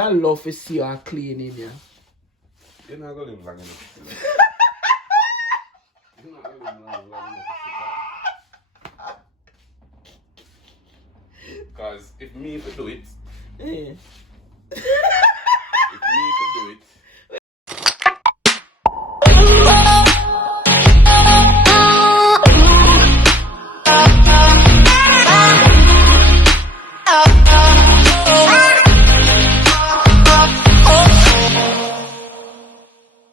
I love to see you cleaning, yeah. You're not going to live long enough to see that. You're not going to live long enough to see that. Because if me could do it, Yeah. if me could do it,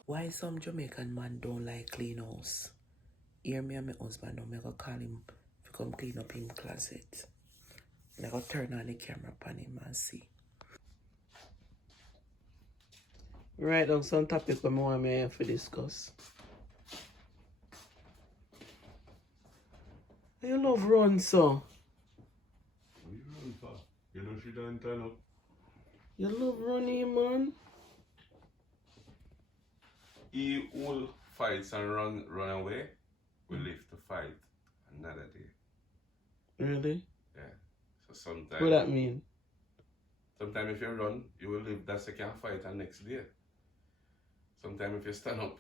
Why some Jamaican man don't like clean house? Hear me and my husband now, I go call him to come clean up him closet. I go turn on the camera upon him and see. Right on some topic we want me to discuss. You love run, so. what you running for? You know she don't turn up. You love running, man. He will fight and run away. We live to fight another day. Really? Yeah. So sometimes. What that mean? Sometimes if you run, you will live that second fight and next day. Sometimes if you stand up,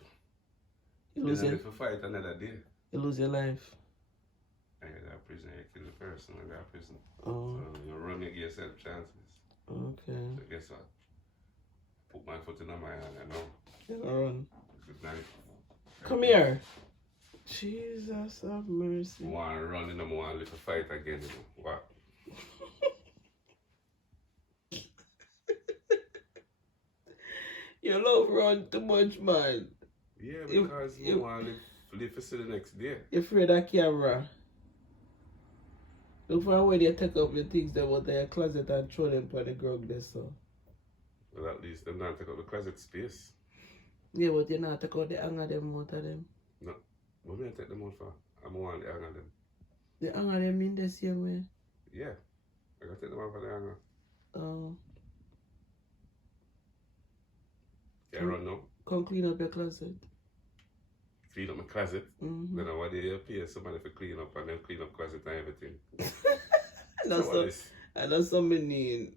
You lose live it. to fight another day. You lose your life. And you're a prisoner, you kill the person, and you're a prisoner. Oh, So you run, you give yourself chances. okay. So guess what? Put my foot in my hand, I know. You run. Good night. Come here. Jesus have mercy. I want to run and I want to live to fight again. You know. What? You love run too much, man. Yeah, because I want to live to see the next day. You afraid of camera. Look for when you take up your things that were in your closet and throw them on the ground there, so. Well, at least them not take up the closet space. Yeah, but you not take out the hanger them out of them. No. What may I take them out for? I want the hanger them. The hanger them in the same way. Yeah. I got to take them out for the hanger. Oh. Yeah, run now. Come clean up your closet. Clean up my closet. Mm-hmm. Then I want to pay somebody for clean up and then clean up closet and everything. And that's something need.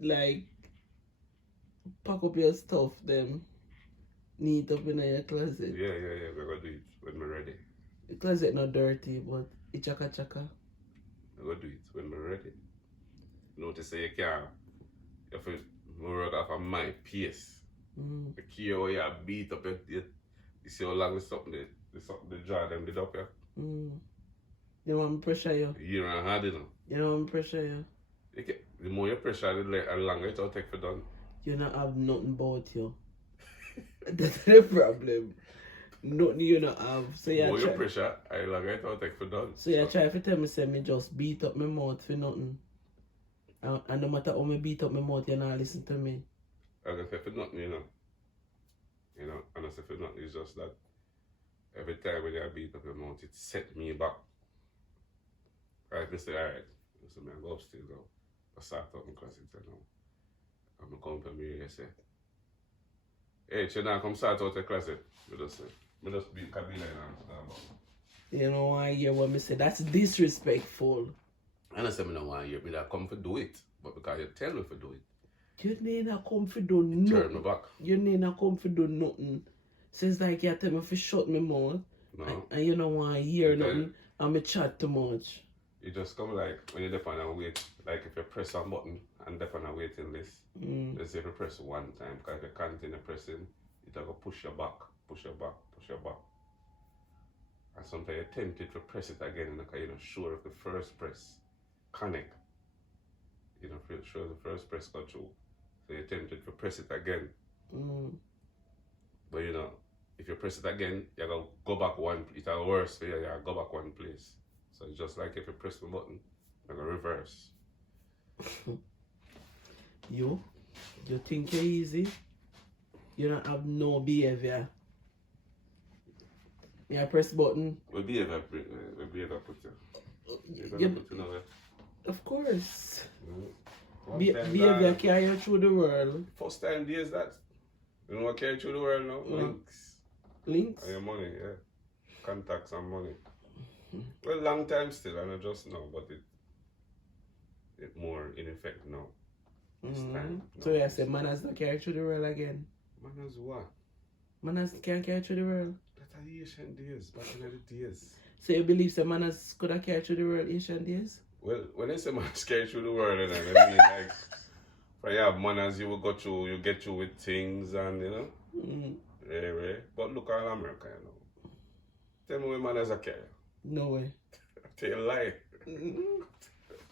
Like, pack up your stuff, them neat up in your closet. Yeah, we're going to do it when we're ready. The closet not dirty, but it chaka. We're going to do it when we're ready. Notice say you can't, you have to work off of my pace. Mm. The key where you beat up you see how long the jaw them did up here. Mm. You want me pressure you? Year and a half, you know. You know want me pressure you? The more you pressure, the longer it will take for done. You not have nothing about you. That's the problem. Nothing you not have. So The more you pressure, the longer it will take for done. So you try to tell me say me just beat up my mouth for nothing. And no matter how me beat up my mouth, you not listen to me. I can say for nothing, you know. And I say for nothing, it's just that every time when you beat up your mouth, it set me back. I can say, alright, so I go upstairs now. I start up my closet now. And I come to me and say, hey, Chena, come start out the closet. I just beat Kabila and You know why hear what me say? That's disrespectful. and I said, I don't want to hear me that come to do it. But because you tell me to do it. You need not come for do nothing. Turn me back. You need not come for do nothing. So it's like you tell me to shut my mouth. No. And you don't want to hear nothing. And me chat too much. You just come like when you're on a wait, like if you press a button and on a waiting list, let's say if you press one time, because if you continue pressing, it'll go push you back. And sometimes you're tempted to press it again and you're not sure if the first press connect. You're not sure the first press got through. So you're tempted to press it again. But you know, if you press it again, you're going to go back one, it'll worse for you, you go back one place. So it's just like if you press the button, you're going to reverse. You think you're easy? You don't have no behavior. You press button. What behavior put you? Put you nowhere. Of course. Behavior carry you through the world. First time days that. You know what carry through the world now? Links? And your money, yeah. Contacts and money. Well, long time still, I not just now, but it more in effect now. It's time. So I say manners don't carry through the world again. Manners what? Manners can't carry through the world. That are the ancient days, back in the days. So you believe some manners could have carried through the world ancient days? Well, when I say manners carry through the world, and I mean like, when you have manners, you will go through, you get through with things, and you know, yeah. But look at America, you know. Tell me when manners are carry. No way. Tell you a lie.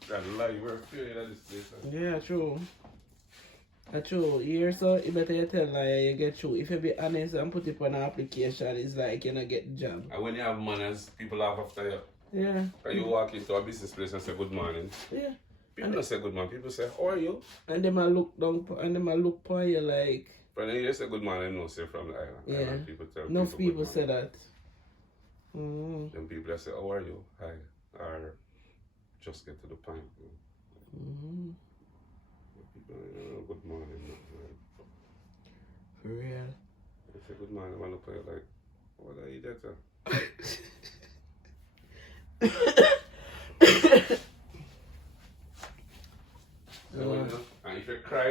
That lie, you were fearing at this place. Yeah, true. True. Here, so you better you tell lie you get through. If you be honest and put it on an application, it's like you not get the job. And when you have manners, people laugh after you. Yeah. When you walk into a business place and say good morning. Yeah. People don't say good morning, people say, how are you? And them a look down and them a look for you like. When you say good morning, no say from the island. Yeah. Island people tell Enough people good say morning. that. Mm. Then people that say, how are you? Hi. Or just get to the point. Mm. People, good morning. For real. I say good morning, I want to play like, what are you that? And if you cry,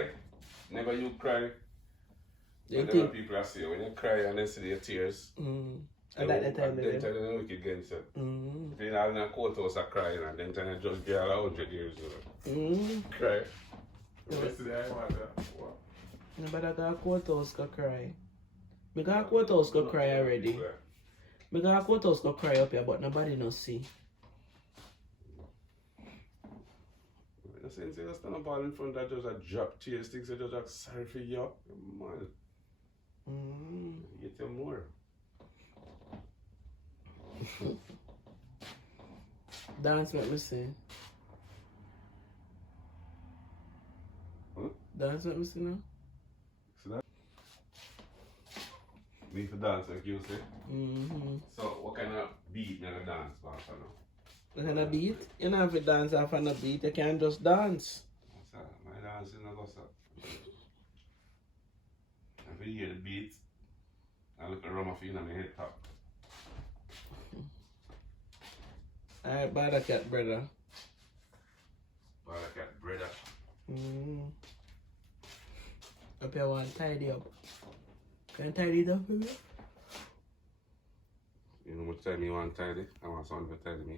never you cry. Whenever people are saying, when you cry and they see your tears, And at the time, then tell them wicked against it. If you're not in a courthouse are crying, and then tell them just get 100 years old. Cry. Yesterday I wonder, what? Nobody got a courthouse go cry. Me got a courthouse go cry already. Me got a courthouse go cry up here, but nobody no see. The sense you stand up all in front of the judge and drop tears, things the judge are sorry for you. Man. Get you more. Dance make me see. Huh? Dance make me see now. See that? Me for dance like you say. So what kind of beat you dance for now? What kind of beat? You don't have to dance off on a beat, you can't just dance. What's that? My dancing no go so. If you hear the beat, I look around my feet and my head top. Alright, bad cat brother. Bad cat brother. Up here want tidy up. Can you tidy it up for me? You know what time you want tidy? I want someone to tidy me.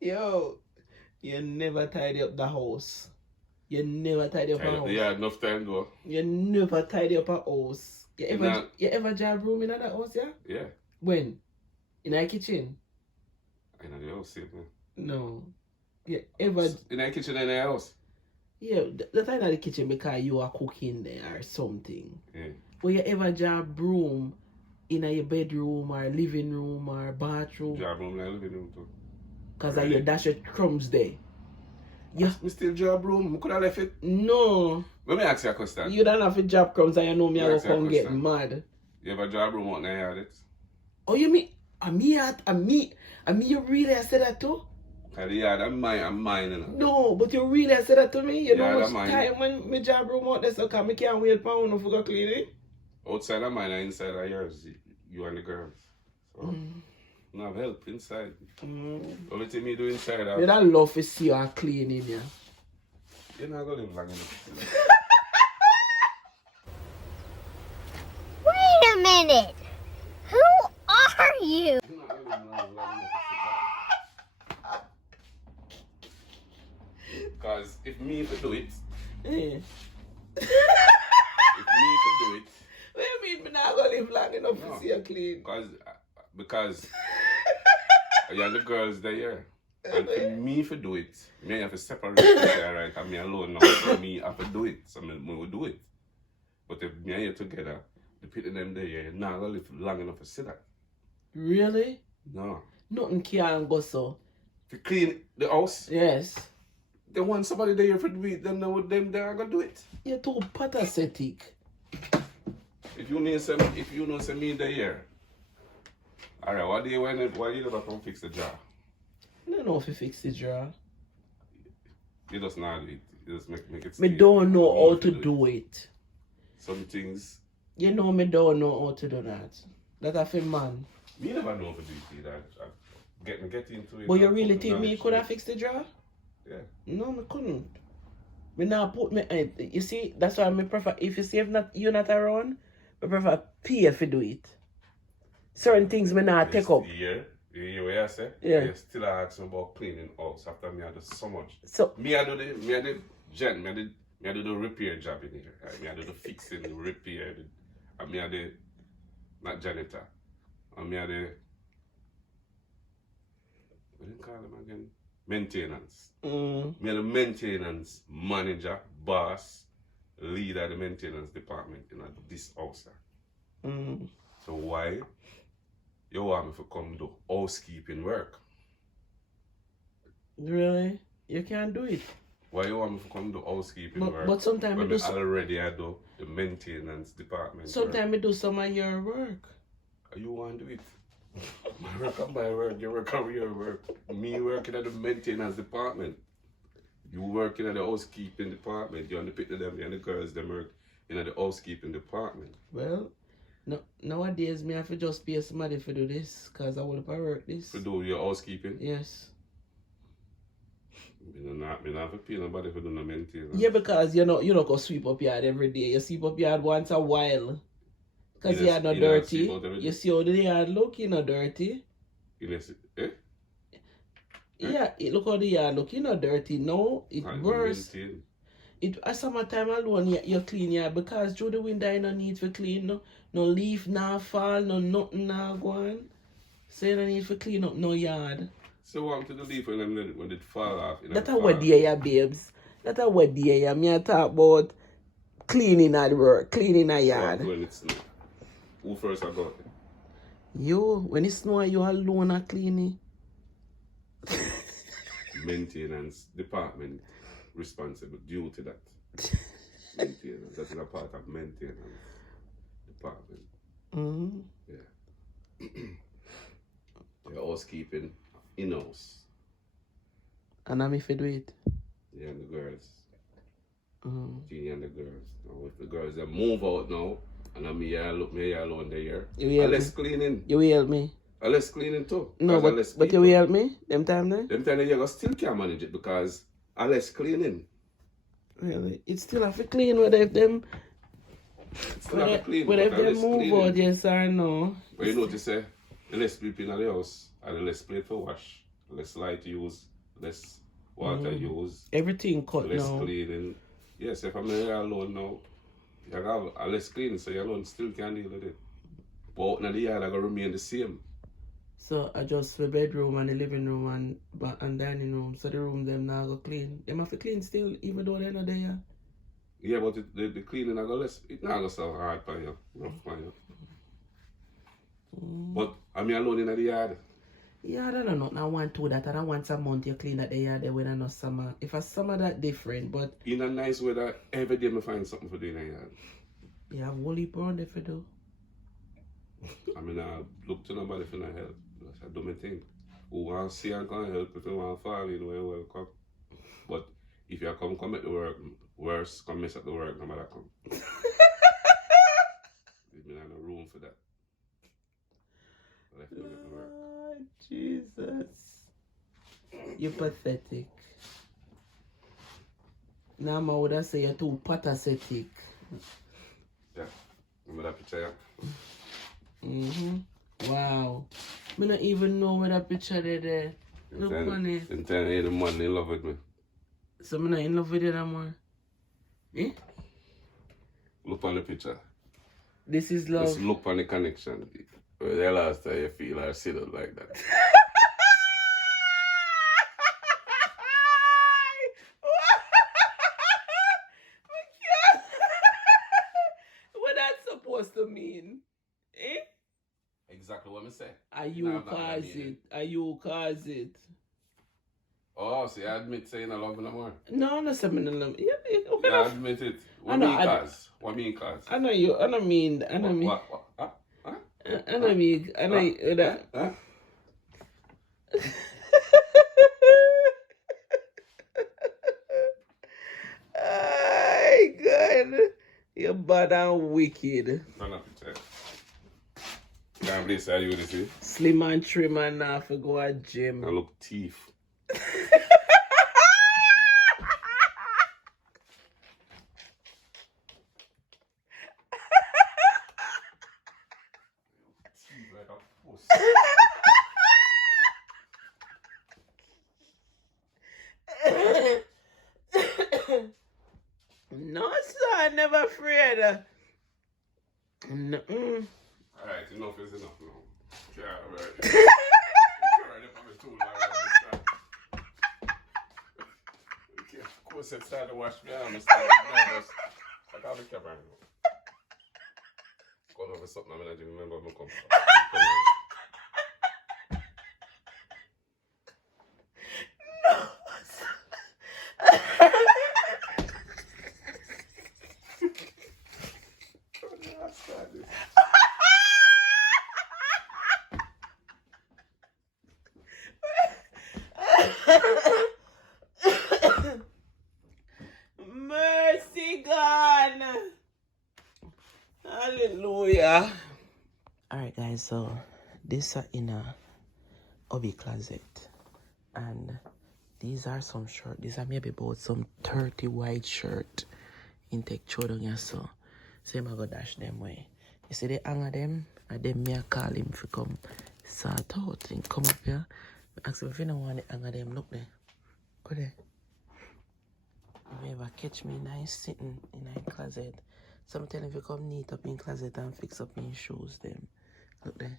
Yo, you never tidy up the house. You never tidy up a house. Yeah, enough time though. You never tidy up a house. You ever job room in that house, yeah? Yeah. When? In the kitchen? I know the house, man. No. You ever... In the kitchen in the house? Yeah, that's not in the kitchen because you are cooking there or something. Yeah. But you ever job room in your bedroom or living room or bathroom? Job room in the living room too. Because really? You dash your crumbs there. Yeah. Me still job room. I could have left it. No. Let me ask you a question. You don't have to job crumbs and you know me I will come get mad. You ever job room out in the yard it? Oh, you mean? You really said that too? Because the yard I'm mine, you know. No, but you really said that to me? You know how much time when my job room out there so come I can't wait for one to go clean it? Outside of mine and inside of yours, you and the girls. So, I have help inside. Only thing me do inside you don't love to see you clean in here. You're not going to live long enough. Wait a minute. Who are you? You're not going to live long enough. Because if me to do it, if me to do it, what do you mean me not going to live long enough to see you clean? Because you and the girls there. And for me to do it, me have to separate and say, alright, I'm me alone now, so me have to do it. So me will do it. But if me and you together, the people them there, you're not going to live long enough to see that. Really? No. Nothing can go so. To clean the house, yes. They want somebody there for do it, then with them they are going to do it. You're too pathetic. If you know some me there, alright, why you never come fix the jar? I don't know if you fix the jar. You just not do it. You just make it Me don't know how to do it. Some things. You know me don't know how to do that. That a fi man. Me never know how to do it either. get into it. But you and really put think me knowledge could to have it. fixed the drawer? Yeah. No, me couldn't. Me now put me. You see, that's why me prefer. If you see if not you're not around, I prefer pay if you do it. Certain things me not take up. You hear what I say? Yeah. You still ask me about cleaning house after me I do so much. So Me I do the repair job in here. Right? Me I do the fixing, the repair, and me I the not janitor. And me I the what do you call them again? Maintenance. Me I the maintenance manager, boss, leader of the maintenance department in this house. So why you want me to come do housekeeping work? really, you can't do it. Why you want me to come do housekeeping work? But sometimes when me me do. already I do the maintenance department. Sometimes me do some of your work. You want to do it? My work on my work, you work on your work. Me working at the maintenance department. You working at the housekeeping department. You on the pick them and the girls them work in the housekeeping department. Well, no, nowadays me have to just pay somebody for do this, cause I will work this. To do your housekeeping? Yes. Me not have to pay nobody for do no maintenance. Yeah, because you don't go sweep up yard every day. You sweep up yard once a while. Because You yard not you don't dirty. sweep out every day? You see how the yard look, you not dirty. Yeah, it look how the yard look, you not dirty. No, it And worse. maintain. It at summertime alone you clean yard because through the winter you no need to clean. No leaf nah fall, no nothing nah go on. So you don't need to clean up no yard. So what to the leaf when it fall off? That's a what day ya babes. That's a what day ya. Me I talk about cleaning at work, cleaning a yard. When it snow. Who first I got it? You, when it snow, you alone are cleaning. Maintenance department responsible due to that. Maintenance. That is a part of maintenance department. Yeah. Your housekeeping in-house. And I'm if you do it. Yeah, and the girls. Genie and the girls. Now if the girls they move out now, and I'm here alone there. Less cleaning. You will help me? Less cleaning too. No, but you will help me? Them time there? Them time you still can't manage it because less cleaning. Really? It's still have to clean whether if them whether if them move out, yes or no. But you notice the less people in the house and the less plate for wash, less light use, less water use. Everything cut less now. Cleaning. Yes, if I'm here alone now, you have a less cleaning, so you alone still can't deal with it. But out in the yard, I gotta remain the same. So I just the bedroom and the living room and dining room. So the room them now go clean. Them have to clean still, even though they're not there. Yeah, but the cleaning I go less. It not go so hard for you, rough for you. But I'm alone in the yard. Yeah, I don't know nothing. I want to that. I don't want some month you clean at the yard there when I know summer. If a summer that different, but In a nice weather, every day I find something for doing in the yard. you have whole heap around if you do. I mean, I look to nobody for no help. I do my thing. Who want to see and can help, if you want to fall in, you're welcome. But if you come at the work, worse, come mess up the work, no matter come. There's no room for that. Left me at the work. Oh, Jesus. You're pathetic. Now I would have say you're too pathetic. Yeah. Remember that picture, yeah? Wow. I don't even know where that picture there. Look on it. And tell you the man in love with me. So I'm not in love with you no more. Eh? Look on the picture. This is love. Just look on the connection. The last time you feel or see it like that. What that's supposed to mean? Eh? Exactly what I say. Are you cause it? Are you cause it? Oh, so you admit saying I love you no more? No, no, something no love. Yeah, You admit it. What mean cause? What mean cause? I know you. I don't mean. I don't mean. What? Huh? I don't mean. I know you. That. Huh? Ay, God. You're bad and wicked. Turn up the chair. Damn place I you this, Slim and trim and now for go at gym. I look teeth. Teeth like a puss. No, sir, never afraid. No. Alright, enough is enough now. Yeah, alright. Alright, if I'm too long, okay, of course, it's time to wash me arm. I'm starting nervous. I can't be careful. Go over something, I'm going to remember my come. Mercy God. Hallelujah. Alright guys, so this are in a hubby closet. And these are some shirts. These are maybe about some 30 white shirt. In take children here so. So I'm gonna dash them way. You see the hang of them? And then me I call him to come sort out and come up here. I ask him if you don't want the hang of them. Look there. Go there. If you ever catch me nice sitting in a closet. Sometimes if you come neat up in closet and fix up in shoes them. Look there.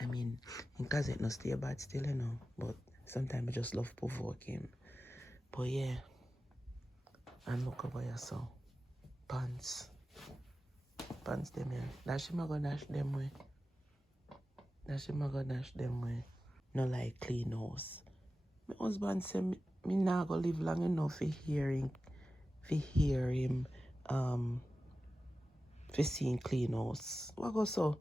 I mean, in closet no stay bad still, you know. But sometimes I just love provoke him. But yeah. And look over here so. Pants. Pants them here. Dash him a go dash them way. Dash him a go dash them way. No like clean house. My husband say me not go live long enough for hear him for seeing clean house. What go so?